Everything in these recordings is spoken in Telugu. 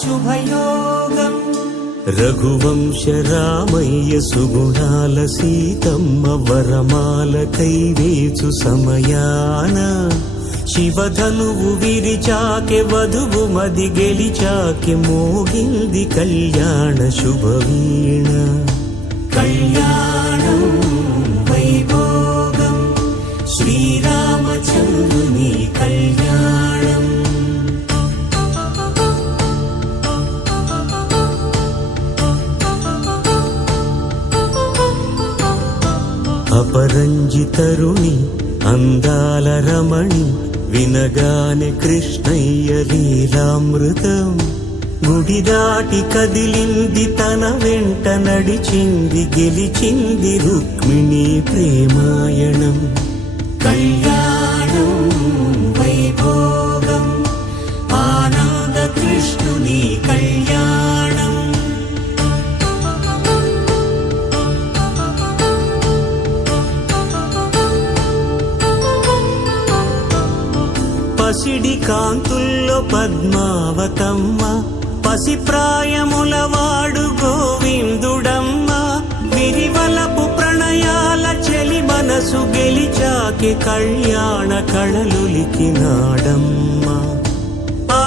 శుభయోగం. రఘువంశ రామయ్య సుగుణాల సీతమ్మ వరమాల కైవేచు సమయాన శివధనువు విరిచాకె వధువు మది గెలిచాకె మోగింది కళ్యాణ శుభవీణ. కళ్యాణం వైభోగం శ్రీరామచంద్రుని కళ్యాణం. అపరంజితరుణి అందాల రమణి వినగానే కృష్ణయ్య లీలామృతం. గుడి దాటి కదిలింది తన వెంట నడిచింది గెలిచింది రుక్మిణి ప్రేమాయణం. కళ్యాణం వైభోగం ఆనంద కృష్ణుని కళ్యాణం. పసిడి కాంతుల్లో పద్మావతమ్మ పసి ప్రాయముల వాడు గోవిందుడమ్మ. విరివలపు ప్రణయాల చెలి మనసు గెలిచాకి కళ్యాణ కళలులికినాడమ్మ.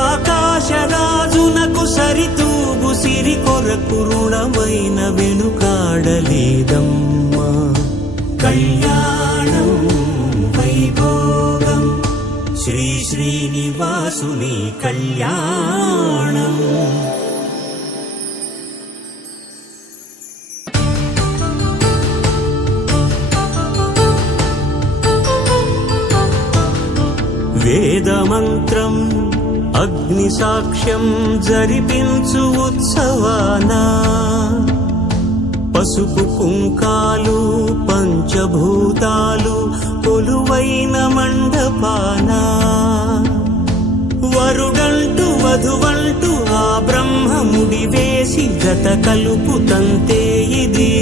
ఆకాశరాజునకు సరితూగు సిరి కొరకు రుణమైన వెనుకాడలేదమ్మా. కళ్యాణం వైభోగం శ్రీ శ్రీనివాసుని కళ్యాణం. వేదమంత్రం అగ్ని సాక్ష్యం జరిపించు ఉత్సవాన పసుపు కుంకాలు పంచభూతాలు కొలువైన మండపాన వరుడంటూ వధువంటూ ఆ బ్రహ్మముడి వేసి గత కలుపు తంతే ఇది.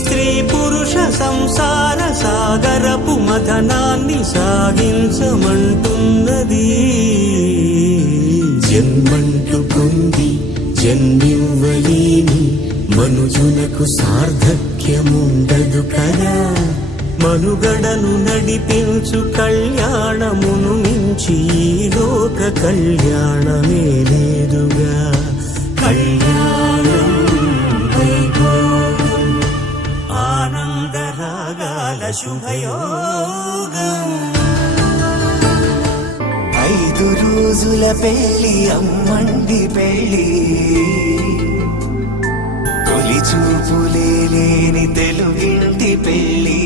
స్త్రీ పురుష సంసార సాగరపు మథనాన్ని సాగించమంటున్నది. జన్మంటూ పొంది జన్మివ్వలేని మనుజునకు సార్థక్యముండదు కదా. మనుగడను నడిపించు కళ్యాణమును మించి ఈ లోక కళ్యాణమే లేదుగా. కళ్యాణం వైభోగం ఆనంద రాగాల శుభయోగం. 5 రోజుల పెళ్లి అమ్మండి పెళ్లి తొలి చూపులే లేని తెలుగింటి పెళ్లి.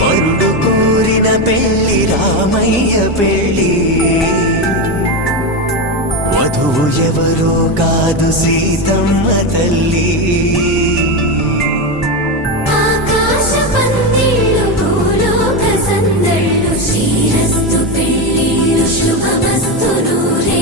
వరుడు కోరిన పెళ్లి రామయ్య పెళ్లి. వధువు ఎవరో కాదు సీతమ్మ తల్లి. ఆకాశ పందిళ్ళు భూలోక సందళ్ళు శ్రీరస్తు పెళ్ళిళ్ళు శుభమస్తు నూరే.